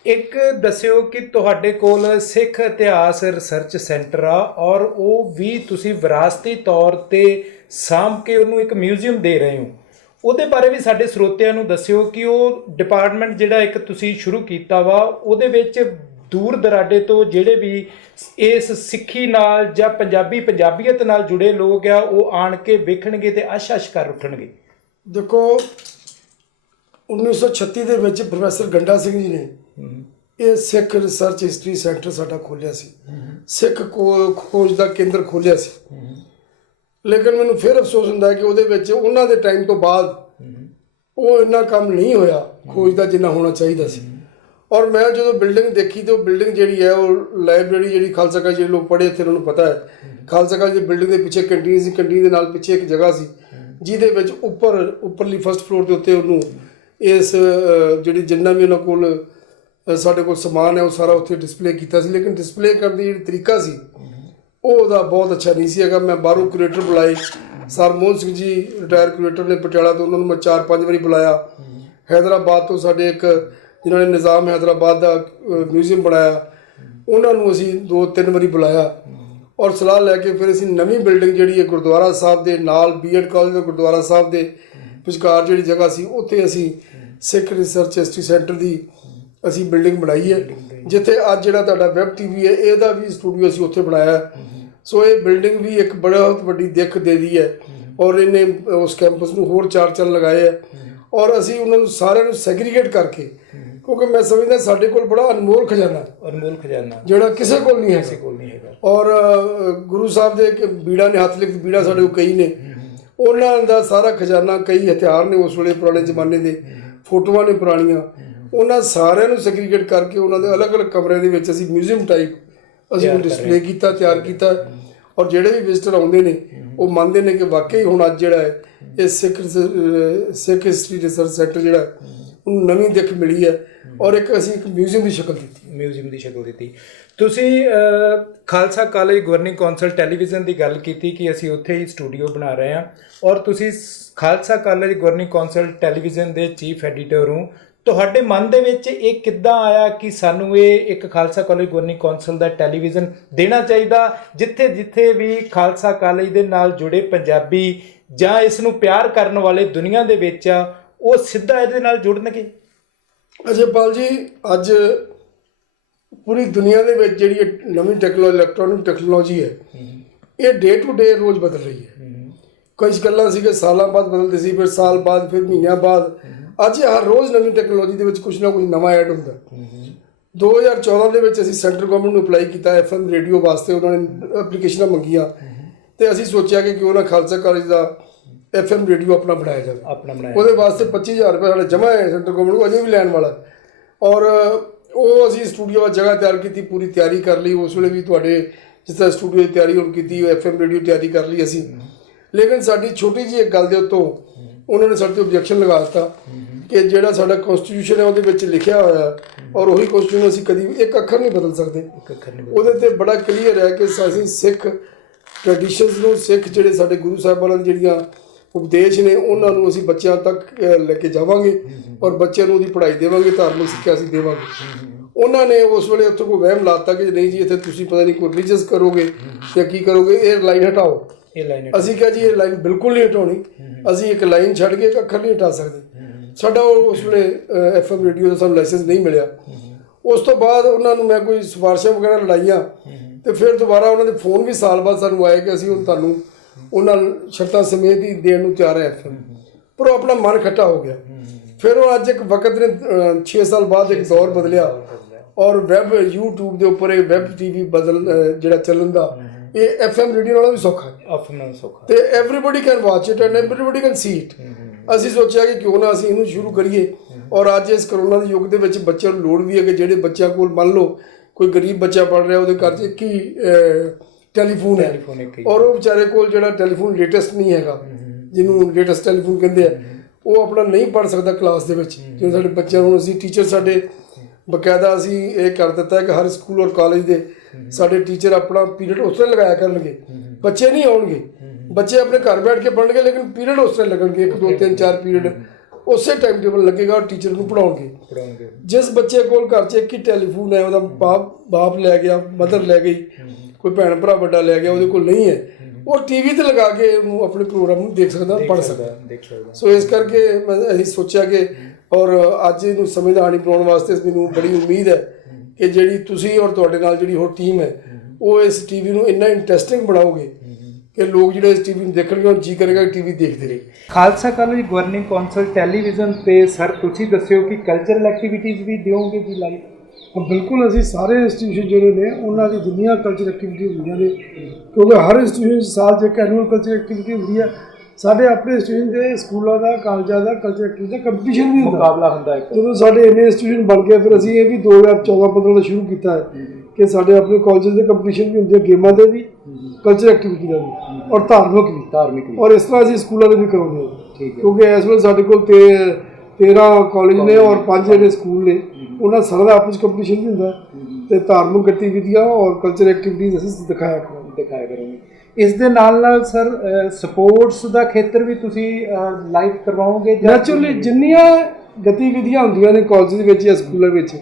ਇੱਕ ਦੱਸਿਓ ਕਿ ਤੁਹਾਡੇ ਕੋਲ ਸਿੱਖ ਇਤਿਹਾਸ ਰਿਸਰਚ ਸੈਂਟਰ ਆ, ਔਰ ਉਹ ਵੀ ਤੁਸੀਂ ਵਿਰਾਸਤੀ ਤੌਰ ਤੇ ਸਾਂਭ ਕੇ ਉਹਨੂੰ ਇੱਕ ਮਿਊਜ਼ੀਅਮ ਦੇ ਰਹੇ ਹੋ। ਉਹਦੇ ਬਾਰੇ ਵੀ ਸਾਡੇ ਸਰੋਤਿਆਂ ਨੂੰ ਦੱਸਿਓ ਕਿ ਉਹ ਡਿਪਾਰਟਮੈਂਟ ਜਿਹੜਾ ਇੱਕ ਤੁਸੀਂ ਸ਼ੁਰੂ ਕੀਤਾ ਵਾ, ਉਹਦੇ ਵਿੱਚ ਦੂਰ ਦਰਾਡੇ ਤੋਂ ਜਿਹੜੇ ਵੀ ਇਸ ਸਿੱਖੀ ਨਾਲ ਜਾਂ ਪੰਜਾਬੀਅਤ ਨਾਲ ਜੁੜੇ ਲੋਕ ਆ, ਉਹ ਆਣ ਕੇ ਵੇਖਣਗੇ ਤੇ ਅਸ਼ ਕਰ ਉੱਠਣਗੇ। ਦੇਖੋ, 1936 ਦੇ ਵਿੱਚ ਪ੍ਰੋਫੈਸਰ ਗੰਡਾ ਸਿੰਘ ਜੀ ਨੇ ਇਹ ਸਿੱਖ ਰਿਸਰਚ ਹਿਸਟਰੀ ਸੈਂਟਰ ਸਾਡਾ ਖੋਲ੍ਹਿਆ ਸੀ, ਸਿੱਖ ਖੋਜ ਦਾ ਕੇਂਦਰ ਖੋਲ੍ਹਿਆ ਸੀ। ਲੇਕਿਨ ਮੈਨੂੰ ਫਿਰ ਅਫਸੋਸ ਹੁੰਦਾ ਹੈ ਕਿ ਉਹਦੇ ਵਿੱਚ ਉਹਨਾਂ ਦੇ ਟਾਈਮ ਤੋਂ ਬਾਅਦ ਉਹ ਇੰਨਾ ਕੰਮ ਨਹੀਂ ਹੋਇਆ ਖੋਜ ਦਾ ਜਿੰਨਾ ਹੋਣਾ ਚਾਹੀਦਾ ਸੀ। ਔਰ ਮੈਂ ਜਦੋਂ ਬਿਲਡਿੰਗ ਦੇਖੀ ਤੇ ਉਹ ਬਿਲਡਿੰਗ ਜਿਹੜੀ ਹੈ, ਉਹ ਲਾਇਬ੍ਰੇਰੀ ਜਿਹੜੀ ਖਾਲਸਾ ਕਾਲਜ ਜਿਹੜੇ ਲੋਕ ਪੜ੍ਹੇ ਇੱਥੇ ਉਹਨਾਂ ਨੂੰ ਪਤਾ ਹੈ, ਖਾਲਸਾ ਕਾਲਜ ਦੀ ਬਿਲਡਿੰਗ ਦੇ ਪਿੱਛੇ ਕੰਟੀਨ ਸੀ, ਕੰਟੀਨ ਦੇ ਨਾਲ ਪਿੱਛੇ ਇੱਕ ਜਗ੍ਹਾ ਸੀ ਜਿਹਦੇ ਵਿੱਚ ਉੱਪਰਲੀ ਫਸਟ ਫਲੋਰ ਦੇ ਉੱਤੇ ਉਹਨੂੰ ਇਸ ਜਿਹੜੀ ਜਿੰਨਾ ਵੀ ਉਹਨਾਂ ਕੋਲ ਸਾਡੇ ਕੋਲ ਸਮਾਨ ਹੈ ਉਹ ਸਾਰਾ ਉੱਥੇ ਡਿਸਪਲੇ ਕੀਤਾ ਸੀ। ਲੇਕਿਨ ਡਿਸਪਲੇ ਕਰਨ ਦੀ ਜਿਹੜੀ ਤਰੀਕਾ ਸੀ ਉਹਦਾ ਬਹੁਤ ਅੱਛਾ ਨਹੀਂ ਸੀ ਹੈਗਾ। ਮੈਂ ਬਾਹਰੋਂ ਕਿਊਰੇਟਰ ਬੁਲਾਏ, ਸਰ ਮੋਹਨ ਸਿੰਘ ਜੀ ਰਿਟਾਇਰ ਕਿਊਰੇਟਰ ਨੇ ਪਟਿਆਲਾ ਤੋਂ, ਉਹਨਾਂ ਨੂੰ ਮੈਂ 4-5 ਵਾਰੀ ਬੁਲਾਇਆ। ਹੈਦਰਾਬਾਦ ਤੋਂ ਸਾਡੇ ਇੱਕ ਜਿਨ੍ਹਾਂ ਨੇ ਨਿਜ਼ਾਮ ਹੈਦਰਾਬਾਦ ਦਾ ਮਿਊਜ਼ੀਅਮ ਬਣਾਇਆ, ਉਹਨਾਂ ਨੂੰ ਅਸੀਂ 2-3 ਵਾਰੀ ਬੁਲਾਇਆ ਔਰ ਸਲਾਹ ਲੈ ਕੇ ਫਿਰ ਅਸੀਂ ਨਵੀਂ ਬਿਲਡਿੰਗ ਜਿਹੜੀ ਹੈ ਗੁਰਦੁਆਰਾ ਸਾਹਿਬ ਦੇ ਨਾਲ B.Ed ਕਾਲਜ ਦਾ ਗੁਰਦੁਆਰਾ ਸਾਹਿਬ ਦੇ ਵਿਚਕਾਰ ਜਿਹੜੀ ਜਗ੍ਹਾ ਸੀ ਉੱਥੇ ਅਸੀਂ ਸਿੱਖ ਰਿਸਰਚ ਹਿਸਟਰੀ ਸੈਂਟਰ ਦੀ ਅਸੀਂ ਬਿਲਡਿੰਗ ਬਣਾਈ ਹੈ, ਜਿੱਥੇ ਅੱਜ ਜਿਹੜਾ ਤੁਹਾਡਾ ਵੈਬ TV ਹੈ ਇਹਦਾ ਵੀ ਸਟੂਡੀਓ ਅਸੀਂ ਉੱਥੇ ਬਣਾਇਆ। ਸੋ ਇਹ ਬਿਲਡਿੰਗ ਵੀ ਇੱਕ ਬਹੁਤ ਵੱਡੀ ਦਿੱਖ ਦੇ ਰਹੀ ਹੈ ਔਰ ਇਹਨੇ ਉਸ ਕੈਂਪਸ ਨੂੰ ਹੋਰ 4 ਚੰਨ ਲਗਾਏ ਹੈ। ਔਰ ਅਸੀਂ ਉਹਨਾਂ ਨੂੰ ਸਾਰਿਆਂ ਨੂੰ ਸੈਗਰੀਗੇਟ ਕਰਕੇ, ਕਿਉਂਕਿ ਮੈਂ ਸਮਝਦਾ ਸਾਡੇ ਕੋਲ ਬੜਾ ਅਨਮੋਲ ਖਜ਼ਾਨਾ ਜਿਹੜਾ ਕਿਸੇ ਕੋਲ ਨਹੀਂ ਹੈ। ਔਰ ਗੁਰੂ ਸਾਹਿਬ ਦੇ ਬੀੜਾ ਨੇ ਹੱਥ ਲਿਖਤ ਬੀੜਾ ਸਾਡੇ ਕੋਲ ਕਈ ਨੇ, ਉਹਨਾਂ ਦਾ ਸਾਰਾ ਖਜ਼ਾਨਾ, ਕਈ ਹਥਿਆਰ ਨੇ ਉਸ ਵੇਲੇ ਪੁਰਾਣੇ ਜ਼ਮਾਨੇ ਦੇ, ਫੋਟੋਆਂ ਨੇ ਪੁਰਾਣੀਆਂ, ਉਹਨਾਂ ਸਾਰਿਆਂ ਨੂੰ ਸੈਗਰੀਗੇਟ ਕਰਕੇ ਉਹਨਾਂ ਦੇ ਅਲੱਗ-ਅਲੱਗ ਕਮਰਿਆਂ ਦੇ ਵਿੱਚ ਅਸੀਂ ਮਿਊਜ਼ੀਅਮ ਟਾਈਪ ਅਸੀਂ ਉਹ ਡਿਸਪਲੇ ਕੀਤਾ, ਤਿਆਰ ਕੀਤਾ। ਔਰ ਜਿਹੜੇ ਵੀ ਵਿਜ਼ਿਟਰ ਆਉਂਦੇ ਨੇ ਉਹ ਮੰਨਦੇ ਨੇ ਕਿ ਵਾਕਈ ਹੁਣ ਅੱਜ ਜਿਹੜਾ ਹੈ ਇਹ ਸਿੱਖ ਹਿਸਟਰੀ ਰਿਸਰਚ ਸੈਂਟਰ ਜਿਹੜਾ ਉਹਨੂੰ ਨਵੀਂ ਦਿੱਖ ਮਿਲੀ ਹੈ ਔਰ ਇੱਕ ਅਸੀਂ ਇੱਕ ਮਿਊਜ਼ੀਅਮ ਦੀ ਸ਼ਕਲ ਦਿੱਤੀ। ਮਿਊਜ਼ੀਅਮ ਦੀ ਸ਼ਕਲ ਦਿੱਤੀ। ਤੁਸੀਂ Khalsa college governing council television ਦੀ ਗੱਲ ਕੀਤੀ ਕਿ ਅਸੀਂ ਉੱਥੇ ਹੀ ਸਟੂਡੀਓ ਬਣਾ ਰਹੇ ਹਾਂ, ਔਰ ਤੁਸੀਂ Khalsa college governing council television ਦੇ ਚੀਫ ਐਡੀਟਰ ਹੋ। ਤੁਹਾਡੇ ਮਨ ਦੇ ਵਿੱਚ ਇਹ ਕਿੱਦਾਂ ਆਇਆ ਕਿ ਸਾਨੂੰ ਇਹ ਇੱਕ ਖਾਲਸਾ ਕਾਲਜ ਗਵਰਨਿੰਗ ਕੌਂਸਲ ਦਾ ਟੈਲੀਵਿਜ਼ਨ ਦੇਣਾ ਚਾਹੀਦਾ, ਜਿੱਥੇ ਜਿੱਥੇ ਵੀ ਖਾਲਸਾ ਕਾਲਜ ਦੇ ਨਾਲ ਜੁੜੇ ਪੰਜਾਬੀ ਜਾਂ ਇਸ ਨੂੰ ਪਿਆਰ ਕਰਨ ਵਾਲੇ ਦੁਨੀਆ ਦੇ ਵਿੱਚ ਆ, ਉਹ ਸਿੱਧਾ ਇਹਦੇ ਨਾਲ ਜੁੜਨਗੇ? ਅਜੇਪਾਲ ਜੀ, ਅੱਜ ਪੂਰੀ ਦੁਨੀਆ ਦੇ ਵਿੱਚ ਜਿਹੜੀ ਇਹ ਨਵੀਂ ਟੈਕਨੋਲੋਜੀ, ਇਲੈਕਟ੍ਰੋਨਿਕ ਟੈਕਨੋਲੋਜੀ ਹੈ, ਇਹ ਡੇ ਟੂ ਡੇ ਰੋਜ਼ ਬਦਲ ਰਹੀ ਹੈ। ਕੁਝ ਗੱਲਾਂ ਸੀ ਕਿ ਸਾਲਾਂ ਬਾਅਦ ਬਦਲਦੀ ਸੀ, ਫਿਰ ਸਾਲ ਬਾਅਦ, ਫਿਰ ਮਹੀਨਿਆਂ ਬਾਅਦ। ਅੱਜ ਹਰ ਰੋਜ਼ ਨਵੀਂ ਟੈਕਨੋਲੋਜੀ ਦੇ ਵਿੱਚ ਕੁਝ ਨਾ ਕੁਝ ਨਵਾਂ ਐਡ ਹੁੰਦਾ। 2014 ਦੇ ਵਿੱਚ ਅਸੀਂ ਸੈਂਟਰਲ ਗਵਰਨਮੈਂਟ ਨੂੰ ਅਪਲਾਈ ਕੀਤਾ FM ਰੇਡੀਓ ਵਾਸਤੇ। ਉਹਨਾਂ ਨੇ ਐਪਲੀਕੇਸ਼ਨਾਂ ਮੰਗੀਆਂ ਤੇ ਅਸੀਂ ਸੋਚਿਆ ਕਿ ਕਿਉਂ ਨਾ ਖਾਲਸਾ ਕਾਲਜ ਦਾ FM ਰੇਡੀਓ ਆਪਣਾ ਬਣਾਇਆ ਜਾਵੇ। ਉਹਦੇ ਵਾਸਤੇ 25,000 ਰੁਪਏ ਸਾਡਾ ਜਮ੍ਹਾਂ ਹੈ ਸੈਂਟਰਲ ਗਵਰਨਮੈਂਟ ਨੂੰ, ਅਜੇ ਵੀ ਲੈਣ ਵਾਲਾ। ਔਰ ਉਹ ਅਸੀਂ ਸਟੂਡੀਓ ਵਿੱਚ ਜਗ੍ਹਾ ਤਿਆਰ ਕੀਤੀ, ਪੂਰੀ ਤਿਆਰੀ ਕਰ ਲਈ। ਉਸ ਵੇਲੇ ਵੀ ਤੁਹਾਡੇ ਜਿਸ ਤਰ੍ਹਾਂ ਸਟੂਡੀਓ ਦੀ ਤਿਆਰੀ ਹੁਣ ਕੀਤੀ, FM ਰੇਡੀਓ ਤਿਆਰੀ ਕਰ ਲਈ ਅਸੀਂ। ਲੇਕਿਨ ਸਾਡੀ ਛੋਟੀ ਜਿਹੀ ਇੱਕ ਗੱਲ ਦੇ ਉੱਤੋਂ ਉਹਨਾਂ ਨੇ ਸਾਡੇ 'ਤੇ ਓਬਜੈਕਸ਼ਨ ਲਗਾ ਦਿੱਤਾ ਕਿ ਜਿਹੜਾ ਸਾਡਾ ਕਨਸਟੀਟਿਊਸ਼ਨ ਹੈ ਉਹਦੇ ਵਿੱਚ ਲਿਖਿਆ ਹੋਇਆ, ਔਰ ਉਹੀ ਕਨਸਟੀਟਿਊਸ਼ਨ ਅਸੀਂ ਕਦੀ ਇੱਕ ਅੱਖਰ ਨਹੀਂ ਬਦਲ ਸਕਦੇ। ਉਹਦੇ 'ਤੇ ਬੜਾ ਕਲੀਅਰ ਹੈ ਕਿ ਅਸੀਂ ਸਿੱਖ ਟ੍ਰੈਡੀਸ਼ਨਸ ਨੂੰ, ਸਿੱਖ ਜਿਹੜੇ ਸਾਡੇ ਗੁਰੂ ਸਾਹਿਬਾਨਾਂ ਦੀ ਜਿਹੜੀਆਂ ਉਪਦੇਸ਼ ਨੇ, ਉਹਨਾਂ ਨੂੰ ਅਸੀਂ ਬੱਚਿਆਂ ਤੱਕ ਲੈ ਕੇ ਜਾਵਾਂਗੇ ਔਰ ਬੱਚਿਆਂ ਨੂੰ ਉਹਦੀ ਪੜ੍ਹਾਈ ਦੇਵਾਂਗੇ, ਧਾਰਮਿਕ ਸਿੱਖਿਆ ਅਸੀਂ ਦੇਵਾਂਗੇ। ਉਹਨਾਂ ਨੇ ਉਸ ਵੇਲੇ ਉੱਥੋਂ ਕੋਈ ਵਹਿਮ ਲਾਤਾ ਕਿ ਨਹੀਂ ਜੀ ਇੱਥੇ ਤੁਸੀਂ ਪਤਾ ਨਹੀਂ ਕੋਈ ਰਿਲੀਜੀਅਸ ਕਰੋਗੇ ਜਾਂ ਕੀ ਕਰੋਗੇ, ਇਹ ਲਾਈਨ ਹਟਾਓ। ਅਸੀਂ ਕਿਹਾ ਜੀ ਇਹ ਲਾਈਨ ਬਿਲਕੁਲ ਨਹੀਂ ਹਟਾਉਣੀ, ਅਸੀਂ ਇੱਕ ਲਾਈਨ ਛੱਡ ਕੇ ਇੱਕ ਅੱਖਰ ਨਹੀਂ ਹਟਾ ਸਕਦੇ। ਸਾਡਾ ਉਸ ਵੇਲੇ FM ਰੇਡੀਓ ਦਾ ਸਾਨੂੰ ਲਾਇਸੈਂਸ ਨਹੀਂ ਮਿਲਿਆ। ਉਸ ਤੋਂ ਬਾਅਦ ਉਹਨਾਂ ਨੂੰ ਮੈਂ ਕੋਈ ਸਿਫਾਰਸ਼ਾਂ ਵਗੈਰਾ ਲੜਾਈਆਂ ਤੇ ਫਿਰ ਦੁਬਾਰਾ ਉਹਨਾਂ ਦੇ ਫੋਨ ਵੀ ਸਾਲ ਬਾਅਦ ਸਾਨੂੰ ਆਏ ਕਿ ਅਸੀਂ ਹੁਣ ਤੁਹਾਨੂੰ ਉਹਨਾਂ ਸ਼ਰਤਾਂ ਸਮੇਤ ਹੀ ਦੇਣ ਨੂੰ ਤਿਆਰ ਹੈ FM। ਪਰ ਉਹ ਆਪਣਾ ਮਨ ਖੱਟਾ ਹੋ ਗਿਆ। ਫਿਰ ਉਹ ਅੱਜ ਇੱਕ ਵਕਤ ਨੇ 6 ਸਾਲ ਬਾਅਦ ਇੱਕ ਦੌਰ ਬਦਲਿਆ ਔਰ ਵੈਬ YouTube ਦੇ ਉੱਪਰ ਇਹ ਵੈਬ TV ਜਿਹੜਾ ਚੱਲਣ ਦਾ ਇਹ FM ਰੇਡੀਓ ਨਾਲੋਂ ਵੀ ਸੌਖਾ ਹੈ ਤੇ everybody can watch it and everybody can see it. ਅਸੀਂ ਸੋਚਿਆ ਕਿ ਕਿਉਂ ਨਾ ਅਸੀਂ ਇਹਨੂੰ ਸ਼ੁਰੂ ਕਰੀਏ। ਔਰ ਅੱਜ ਇਸ ਕਰੋਨਾ ਦੇ ਯੁੱਗ ਦੇ ਵਿੱਚ ਬੱਚਿਆਂ ਨੂੰ ਲੋੜ ਵੀ ਹੈ ਕਿ ਜਿਹੜੇ ਬੱਚਿਆਂ ਕੋਲ ਮੰਨ ਲਓ ਕੋਈ ਗਰੀਬ ਬੱਚਾ ਪੜ੍ਹ ਰਿਹਾ, ਉਹਦੇ ਘਰ 'ਚ ਇੱਕ ਹੀ ਟੈਲੀਫੋਨ ਹੈ ਔਰ ਉਹ ਵਿਚਾਰੇ ਕੋਲ ਜਿਹੜਾ ਟੈਲੀਫੋਨ ਲੇਟੈਸਟ ਨਹੀਂ ਹੈਗਾ, ਜਿਹਨੂੰ ਲੇਟੈਸਟ ਟੈਲੀਫੋਨ ਕਹਿੰਦੇ ਆ, ਉਹ ਆਪਣਾ ਨਹੀਂ ਪੜ੍ਹ ਸਕਦਾ ਕਲਾਸ ਦੇ ਵਿੱਚ। ਜਿਵੇਂ ਸਾਡੇ ਬੱਚਿਆਂ ਨੂੰ ਅਸੀਂ ਟੀਚਰ ਸਾਡੇ ਬਕਾਇਦਾ ਅਸੀਂ ਇਹ ਕਰ ਦਿੱਤਾ ਕਿ ਹਰ ਸਕੂਲ ਔਰ ਕਾਲਜ ਦੇ ਸਾਡੇ ਟੀਚਰ ਆਪਣਾ ਪੀਰੀਅਡ ਉਸ ਤਰ੍ਹਾਂ ਲਗਾਇਆ ਕਰਨਗੇ। ਬੱਚੇ ਨਹੀਂ ਆਉਣਗੇ, ਬੱਚੇ ਆਪਣੇ ਘਰ ਬੈਠ ਕੇ ਪੜ੍ਹਨਗੇ, ਲੇਕਿਨ ਪੀਰੀਅਡ ਉਸ ਤਰ੍ਹਾਂ ਲੱਗਣਗੇ, 1 2 3 4 ਪੀਰੀਅਡ ਉਸੇ ਟਾਈਮ ਟੇਬਲ ਲੱਗੇਗਾ ਔਰ ਟੀਚਰ ਨੂੰ ਪੜ੍ਹਾਉਣਗੇ। ਜਿਸ ਬੱਚੇ ਕੋਲ ਘਰ 'ਚ ਇੱਕ ਹੀ ਟੈਲੀਫੋਨ ਹੈ, ਉਹਦਾ ਬਾਪ ਲੈ ਗਿਆ, ਮਦਰ ਲੈ ਗਈ, ਕੋਈ ਭੈਣ ਭਰਾ ਵੱਡਾ ਲੈ ਗਿਆ, ਉਹਦੇ ਕੋਲ ਨਹੀਂ ਹੈ, ਉਹ TV ਤੇ ਲਗਾ ਕੇ ਉਹਨੂੰ ਆਪਣੇ ਪ੍ਰੋਗਰਾਮ ਨੂੰ ਦੇਖ ਸਕਦਾ, ਪੜ੍ਹ ਸਕਦਾ। ਸੋ ਇਸ ਕਰਕੇ ਅਸੀਂ ਸੋਚਿਆ ਕਿ ਔਰ ਅੱਜ ਇਹਨੂੰ ਸਮਝਦਾਰੀ ਬਣਾਉਣ ਵਾਸਤੇ ਮੈਨੂੰ ਬੜੀ ਉਮੀਦ ਹੈ ਕਿ ਜਿਹੜੀ ਤੁਸੀਂ ਔਰ ਤੁਹਾਡੇ ਨਾਲ ਜਿਹੜੀ ਹੋਰ ਟੀਮ ਹੈ ਉਹ ਇਸ TV ਨੂੰ ਇੰਨਾ ਇੰਟਰਸਟਿੰਗ ਬਣਾਓਗੇ ਕਿ ਲੋਕ ਜਿਹੜੇ ਇਸ TV ਨੂੰ ਦੇਖਣਗੇ ਉਹ ਜੀ ਕਰੇਗਾ ਕਿ TV ਦੇਖਦੇ ਰਹੇ। Khalsa college governing council television ਤੇ ਸਰ ਤੁਸੀਂ ਦੱਸਿਓ ਕਿ ਕਲਚਰਲ ਐਕਟੀਵਿਟੀਜ਼ ਵੀ ਦਿਓਗੇ ਜੀ ਲਾਈਵ? ਬਿਲਕੁਲ, ਅਸੀਂ ਸਾਰੇ ਇੰਸਟੀਟਿਊਸ਼ਨ ਜਿਹੜੇ ਨੇ ਉਹਨਾਂ ਦੀ ਦੁਨੀਆ ਕਲਚਰ ਐਕਟੀਵਿਟੀ ਹੁੰਦੀਆਂ ਨੇ, ਕਿਉਂਕਿ ਹਰ ਇੰਸਟੀਟਿਊਸ਼ਨ ਸਾਲ 'ਚ ਇੱਕ ਐਨੂਅਲ ਕਲਚਰ ਐਕਟੀਵਿਟੀ ਹੁੰਦੀ ਹੈ। ਸਾਡੇ ਆਪਣੇ ਇੰਸਟੀਟਿਊਸ਼ਨ ਦੇ ਸਕੂਲਾਂ ਦਾ, ਕਾਲਜਾਂ ਦਾ ਕਲਚਰ ਐਕਟੀਵਿਟੀ ਦਾ ਕੰਪੀਟੀਸ਼ਨ ਵੀ ਹੁੰਦਾ, ਮੁਕਾਬਲਾ ਹੁੰਦਾ। ਜਦੋਂ ਸਾਡੇ ਇੰਨੇ ਇੰਸਟੀਟਿਊਸ਼ਨ ਬਣ ਗਏ ਫਿਰ ਅਸੀਂ ਇਹ ਵੀ 2014-15 ਦਾ ਸ਼ੁਰੂ ਕੀਤਾ ਹੈ ਕਿ ਸਾਡੇ ਆਪਣੇ ਕਾਲਜਾਂ ਦੇ ਕੰਪੀਟੀਸ਼ਨ ਵੀ ਹੁੰਦੇ, ਗੇਮਾਂ ਦੇ ਵੀ, ਕਲਚਰ ਐਕਟੀਵਿਟੀ ਦਾ ਵੀ ਔਰ ਧਾਰਮਿਕ ਵੀ। ਔਰ ਇਸ ਤਰ੍ਹਾਂ ਅਸੀਂ ਸਕੂਲਾਂ ਦੇ ਵੀ ਕਰਾਉਂਦੇ ਹਾਂ, ਕਿਉਂਕਿ ਇਸ ਵੇਲੇ ਸਾਡੇ ਕੋਲ 13 ਕਾਲਜ ਨੇ ਔਰ 5 ਜਿਹੜੇ ਸਕੂਲ ਨੇ, ਉਹਨਾਂ ਸਾਰਾ ਦਾ ਆਪਸ ਕੰਪੀਟੀਸ਼ਨ ਵੀ ਹੁੰਦਾ ਤੇ ਧਾਰਮਿਕ ਗਤੀਵਿਧੀਆਂ ਔਰ ਕਲਚਰ ਐਕਟੀਵਿਟੀਜ਼ ਅਸੀਂ ਦਿਖਾਇਆ ਕਰਾਂਗੇ। ਇਸ ਦੇ ਨਾਲ ਨਾਲ ਸਰ ਸਪੋਰਟਸ ਦਾ ਖੇਤਰ ਵੀ ਤੁਸੀਂ ਲਾਈਵ ਕਰਵਾਓਗੇ? ਨੈਚੁਰਲੀ ਜਿੰਨੀਆਂ ਗਤੀਵਿਧੀਆਂ ਹੁੰਦੀਆਂ ਨੇ ਕਾਲਜ ਦੇ ਵਿੱਚ ਜਾਂ ਸਕੂਲਾਂ ਵਿੱਚ,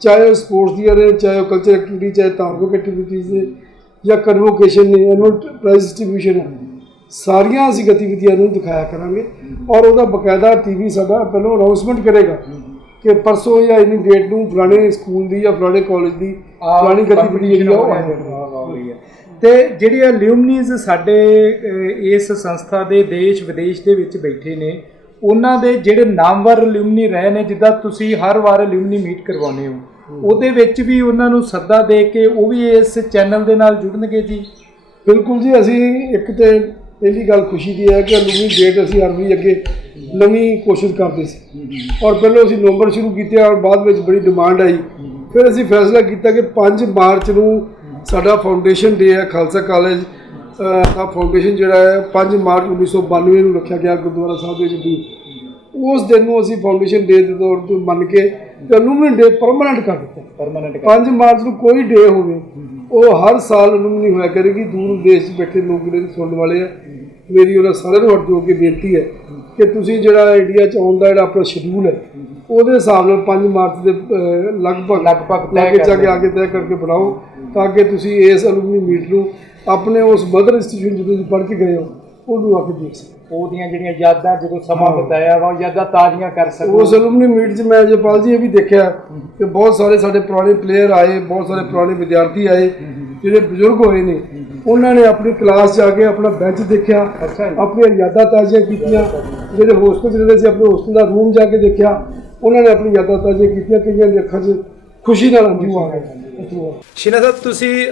ਚਾਹੇ ਉਹ ਸਪੋਰਟਸ ਦੀਆਂ ਨੇ, ਚਾਹੇ ਉਹ ਕਲਚਰ ਐਕਟੀਵਿਟੀ, ਚਾਹੇ ਧਾਰਮਿਕ ਐਕਟੀਵਿਟੀਜ਼ ਨੇ ਜਾਂ ਕਨਵੋਕੇਸ਼ਨ ਨੇ, ਐਨੂਅਲ ਪ੍ਰਾਈਜ਼ ਡਿਸਟ੍ਰੀਬਿਊਸ਼ਨ ਹੈ, ਸਾਰੀਆਂ ਅਸੀਂ ਗਤੀਵਿਧੀਆਂ ਨੂੰ ਦਿਖਾਇਆ ਕਰਾਂਗੇ। ਔਰ ਉਹਦਾ ਬਕਾਇਦਾ TV ਸਾਡਾ ਪਹਿਲਾਂ ਅਨਾਊਂਸਮੈਂਟ ਕਰੇਗਾ ਕਿ ਪਰਸੋਂ ਜਾਂ ਇੰਨੀ ਡੇਟ ਨੂੰ ਫਲਾਣੇ ਸਕੂਲ ਦੀ ਜਾਂ ਫਲਾਣੇ ਕਾਲਜ ਦੀ ਫਲਾਣੀ ਗਤੀਵਿਧੀ ਜਿਹੜੀ ਆ ਉਹ ਆ ਜਾਏਗੀ। ਤੇ ਜਿਹੜੀ ਅਲਿਊਮਨੀਜ਼ ਸਾਡੇ ਇਸ ਸੰਸਥਾ ਦੇ ਦੇਸ਼ ਵਿਦੇਸ਼ ਦੇ ਵਿੱਚ ਬੈਠੇ ਨੇ, ਉਹਨਾਂ ਦੇ ਜਿਹੜੇ ਨਾਮਵਰ ਅਲਿਊਮਨੀ ਰਹੇ ਨੇ, ਜਿੱਦਾਂ ਤੁਸੀਂ ਹਰ ਵਾਰ ਅਲਿਊਮਨੀ ਮੀਟ ਕਰਵਾਉਂਦੇ ਹੋ, ਉਹਦੇ ਵਿੱਚ ਵੀ ਉਹਨਾਂ ਨੂੰ ਸੱਦਾ ਦੇ ਕੇ ਉਹ ਵੀ ਇਸ ਚੈਨਲ ਦੇ ਨਾਲ ਜੁੜਨਗੇ ਜੀ? ਬਿਲਕੁਲ ਜੀ, ਅਸੀਂ ਇੱਕ ਤੇ ਪਹਿਲੀ ਗੱਲ ਖੁਸ਼ੀ ਦੀ ਹੈ ਕਿ ਅਲੂਮਨੀ ਡੇਟ ਅਸੀਂ ਹਰ ਵਾਰੀ ਅੱਗੇ ਨਵੀਂ ਕੋਸ਼ਿਸ਼ ਕਰਦੇ ਸੀ ਔਰ ਪਹਿਲਾਂ ਅਸੀਂ ਨਵੰਬਰ ਸ਼ੁਰੂ ਕੀਤੇ ਔਰ ਬਾਅਦ ਵਿੱਚ ਬੜੀ ਡਿਮਾਂਡ ਆਈ। ਫਿਰ ਅਸੀਂ ਫੈਸਲਾ ਕੀਤਾ ਕਿ 5 ਮਾਰਚ ਨੂੰ ਸਾਡਾ ਫਾਊਂਡੇਸ਼ਨ ਡੇ ਹੈ। ਖਾਲਸਾ ਕਾਲਜ ਦਾ ਫਾਊਂਡੇਸ਼ਨ ਜਿਹੜਾ ਹੈ 5 ਮਾਰਚ 1992 ਨੂੰ ਰੱਖਿਆ ਗਿਆ ਗੁਰਦੁਆਰਾ ਸਾਹਿਬ ਦੇ ਵਿੱਚ। ਉਸ ਦਿਨ ਨੂੰ ਅਸੀਂ ਫਾਊਂਡੇਸ਼ਨ ਡੇ ਦੇ ਤੌਰ ਤੇ ਮੰਨ ਕੇ ਤੇ ਅਲੂਮਨੀ ਡੇ ਪਰਮਾਨੈਂਟ ਕਰ ਦਿੱਤਾ। ਪਰਮਾਨੈਂਟ 5 ਮਾਰਚ ਨੂੰ ਕੋਈ ਡੇ ਹੋਵੇ ਉਹ ਹਰ ਸਾਲ ਅਲੂਮਨੀ ਹੋਇਆ ਕਰੇਗੀ। ਦੂਰ ਦੇਸ਼ 'ਚ ਬੈਠੇ ਲੋਕ ਜਿਹੜੇ ਸੁਣਨ ਵਾਲੇ ਆ, ਮੇਰੀ ਉਹਨਾਂ ਸਾਰਿਆਂ ਨੂੰ ਹੱਥ ਜੋੜ ਕੇ ਬੇਨਤੀ ਹੈ ਕਿ ਤੁਸੀਂ ਜਿਹੜਾ ਇੰਡੀਆ 'ਚ ਆਉਣ ਦਾ ਜਿਹੜਾ ਆਪਣਾ ਸ਼ਡਿਊਲ ਹੈ ਉਹਦੇ ਹਿਸਾਬ ਨਾਲ 5 ਮਾਰਚ ਦੇ ਲਗਭਗ ਲੈ ਕੇ ਜਾ ਕੇ ਆਗੇ ਤੈਅ ਕਰਕੇ ਬਣਾਓ, ਤਾਂ ਕਿ ਤੁਸੀਂ ਇਸ ਅਲੂਮਨੀ ਮੀਟ ਨੂੰ ਆਪਣੇ ਉਸ ਮਦਰ ਇੰਸਟੀਟਿਊਸ਼ਨ ਜਦੋਂ ਤੁਸੀਂ ਪੜ੍ਹ ਕੇ ਗਏ ਹੋ ਉਹਨੂੰ ਆ ਕੇ ਦੇਖ ਸਕੋ। ਉਹਦੀਆਂ ਜਿਹੜੀਆਂ ਯਾਦਾਂ ਜਦੋਂ ਸਮਾਂ ਬਿਤਾਇਆ ਵਾ ਉਹ ਯਾਦਾਂ ਤਾਜ਼ੀਆਂ ਕਰ ਸਕੋ। ਉਸ ਅਲੂਮਨੀ ਮੀਟ 'ਚ ਮੈਂ ਜਪਾਲ ਜੀ ਇਹ ਵੀ ਦੇਖਿਆ ਕਿ ਬਹੁਤ ਸਾਰੇ ਸਾਡੇ ਪੁਰਾਣੇ ਪਲੇਅਰ ਆਏ, ਬਹੁਤ ਸਾਰੇ ਪੁਰਾਣੇ ਵਿਦਿਆਰਥੀ ਆਏ, ਜਿਹੜੇ ਬਜ਼ੁਰਗ ਹੋਏ ਨੇ, ਉਹਨਾਂ ਨੇ ਆਪਣੀ ਕਲਾਸ 'ਚ ਆ ਕੇ ਆਪਣਾ ਬੈਂਚ ਦੇਖਿਆ, ਆਪਣੀਆਂ ਯਾਦਾਂ ਤਾਜ਼ੀਆਂ ਕੀਤੀਆਂ। ਜਿਹੜੇ ਹੋਸਟਲ 'ਚ ਰਹਿੰਦੇ ਸੀ ਆਪਣੇ ਹੋਸਟਲ ਦਾ ਰੂਮ ਜਾ ਕੇ ਦੇਖਿਆ, ਉਹਨਾਂ ਨੇ ਆਪਣੀ ਯਾਦਾਂ ਤਾਜ਼ੀਆਂ ਕੀਤੀਆਂ। ਕਈਆਂ ਦੀ ਅੱਖਾਂ 'ਚ ਖੁਸ਼ੀ ਨਾਲ ਹੰਝੂ ਆ ਗਏ। ਸ਼ੀਨਾ ਸਾਹਿਬ, ਤੁਸੀਂ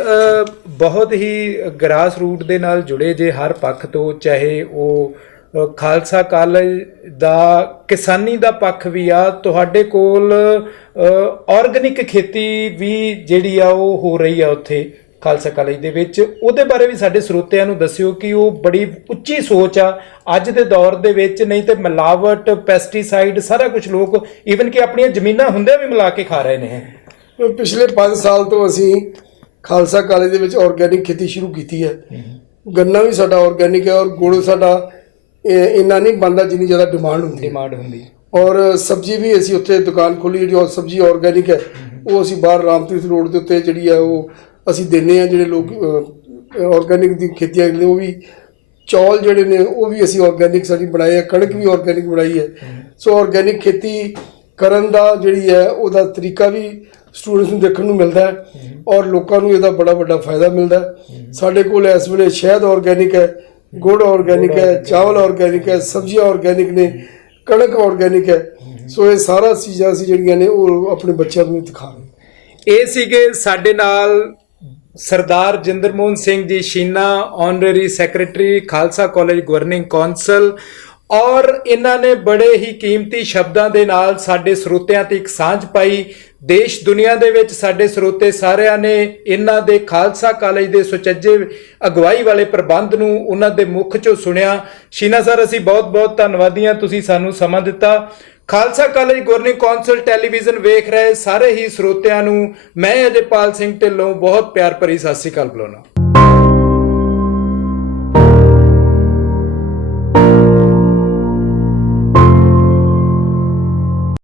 ਬਹੁਤ ਹੀ ਗ੍ਰਾਸ ਰੂਟ ਦੇ ਨਾਲ ਜੁੜੇ ਜੇ ਹਰ ਪੱਖ ਤੋਂ, ਚਾਹੇ ਉਹ ਖਾਲਸਾ ਕਾਲਜ ਦਾ ਕਿਸਾਨੀ ਦਾ ਪੱਖ ਵੀ ਆ, ਤੁਹਾਡੇ ਕੋਲ ਆਰਗੈਨਿਕ ਖੇਤੀ ਵੀ ਜਿਹੜੀ ਆ ਉਹ ਹੋ ਰਹੀ ਆ ਉੱਥੇ ਖਾਲਸਾ ਕਾਲਜ ਦੇ ਵਿੱਚ। ਉਹਦੇ ਬਾਰੇ ਵੀ ਸਾਡੇ ਸਰੋਤਿਆਂ ਨੂੰ ਦੱਸਿਓ ਕਿ ਉਹ ਬੜੀ ਉੱਚੀ ਸੋਚ ਆ ਅੱਜ ਦੇ ਦੌਰ ਦੇ ਵਿੱਚ। ਨਹੀਂ ਤੇ ਮਿਲਾਵਟ, ਪੈਸਟੀਸਾਈਡ, ਸਾਰਾ ਕੁਝ ਲੋਕ ਈਵਨ ਕਿ ਆਪਣੀਆਂ ਜ਼ਮੀਨਾਂ ਹੁੰਦਿਆਂ ਵੀ ਮਿਲਾ ਕੇ ਖਾ ਰਹੇ ਨੇ। ਪਿਛਲੇ 5 ਸਾਲ ਤੋਂ ਅਸੀਂ ਖਾਲਸਾ ਕਾਲਜ ਦੇ ਵਿੱਚ ਆਰਗੈਨਿਕ ਖੇਤੀ ਸ਼ੁਰੂ ਕੀਤੀ ਹੈ। ਗੰਨਾ ਵੀ ਸਾਡਾ ਆਰਗੈਨਿਕ ਹੈ ਔਰ ਗੁੜ ਸਾਡਾ ਇੰਨਾ ਨਹੀਂ ਬਣਦਾ ਜਿੰਨੀ ਜ਼ਿਆਦਾ ਡਿਮਾਂਡ ਹੁੰਦੀ। ਔਰ ਸਬਜ਼ੀ ਵੀ ਅਸੀਂ ਉੱਥੇ ਦੁਕਾਨ ਖੋਲ੍ਹੀ, ਜਿਹੜੀ ਔਰ ਸਬਜ਼ੀ ਆਰਗੈਨਿਕ ਹੈ ਉਹ ਅਸੀਂ ਬਾਹਰ ਰਾਮਤੀਰਥ ਰੋਡ ਦੇ ਉੱਤੇ ਜਿਹੜੀ ਹੈ ਉਹ ਅਸੀਂ ਦਿੰਦੇ ਹਾਂ। ਜਿਹੜੇ ਲੋਕ ਆਰਗੈਨਿਕ ਦੀ ਖੇਤੀਆਂ ਕਰਦੇ ਉਹ ਵੀ, ਚੌਲ ਜਿਹੜੇ ਨੇ ਉਹ ਵੀ ਅਸੀਂ ਆਰਗੈਨਿਕ ਸਾਡੀ ਬਣਾਏ ਹੈ, ਕਣਕ ਵੀ ਆਰਗੈਨਿਕ ਬਣਾਈ ਹੈ। ਸੋ ਆਰਗੈਨਿਕ ਖੇਤੀ ਕਰਨ ਦਾ ਜਿਹੜੀ ਹੈ ਉਹਦਾ ਤਰੀਕਾ ਵੀ ਸਟੂਡੈਂਟਸ ਨੂੰ ਦੇਖਣ ਨੂੰ ਮਿਲਦਾ ਹੈ ਔਰ ਲੋਕਾਂ ਨੂੰ ਇਹਦਾ ਬੜਾ ਵੱਡਾ ਫਾਇਦਾ ਮਿਲਦਾ ਹੈ। ਸਾਡੇ ਕੋਲ ਇਸ ਵੇਲੇ ਸ਼ਹਿਦ ਆਰਗੈਨਿਕ ਹੈ, ਗੁੜ ਆਰਗੈਨਿਕ ਹੈ, ਚਾਵਲ ਆਰਗੈਨਿਕ ਹੈ, ਸਬਜ਼ੀਆਂ ਆਰਗੈਨਿਕ ਨੇ, ਕਣਕ ਆਰਗੈਨਿਕ ਹੈ। ਸੋ ਇਹ ਸਾਰਾ ਚੀਜ਼ਾਂ ਅਸੀਂ ਜਿਹੜੀਆਂ ਨੇ ਉਹ ਆਪਣੇ ਬੱਚਿਆਂ ਨੂੰ ਦਿਖਾ ਰਹੇ। ਇਹ ਸੀਗੇ ਸਾਡੇ ਨਾਲ ਸਰਦਾਰ Jinder Mohan Singh ji Sheena, honorary secretary Khalsa college governing council, ਔਰ ਇਹਨਾਂ ਨੇ ਬੜੇ ਹੀ ਕੀਮਤੀ ਸ਼ਬਦਾਂ ਦੇ ਨਾਲ ਸਾਡੇ ਸਰੋਤਿਆਂ ਤੇ ਇੱਕ ਸਾਂਝ ਪਾਈ। ਦੇਸ਼ ਦੁਨੀਆ ਦੇ ਵਿੱਚ ਸਾਡੇ ਸਰੋਤੇ ਸਾਰਿਆਂ ਨੇ ਇਹਨਾਂ ਦੇ ਖਾਲਸਾ ਕਾਲਜ ਦੇ ਸੁਚੱਜੇ ਅਗਵਾਈ ਵਾਲੇ ਪ੍ਰਬੰਧ ਨੂੰ ਉਹਨਾਂ ਦੇ ਮੁੱਖ ਚੋਂ ਸੁਣਿਆ। ਸ਼ੀਨਾ ਸਰ, ਅਸੀਂ ਬਹੁਤ ਬਹੁਤ ਧੰਨਵਾਦੀ ਹਾਂ, ਤੁਸੀਂ ਸਾਨੂੰ ਸਮਾਂ ਦਿੱਤਾ। Khalsa college governing council television ਵੇਖ ਰਹੇ ਸਾਰੇ ਹੀ ਸਰੋਤਿਆਂ ਨੂੰ ਮੈਂ ਅਜੇਪਾਲ ਸਿੰਘ ਢਿੱਲੋਂ ਬਹੁਤ ਪਿਆਰ ਭਰੀ ਸਤਿ ਸ਼੍ਰੀ ਅਕਾਲ ਬੁਲਾਉਣਾ।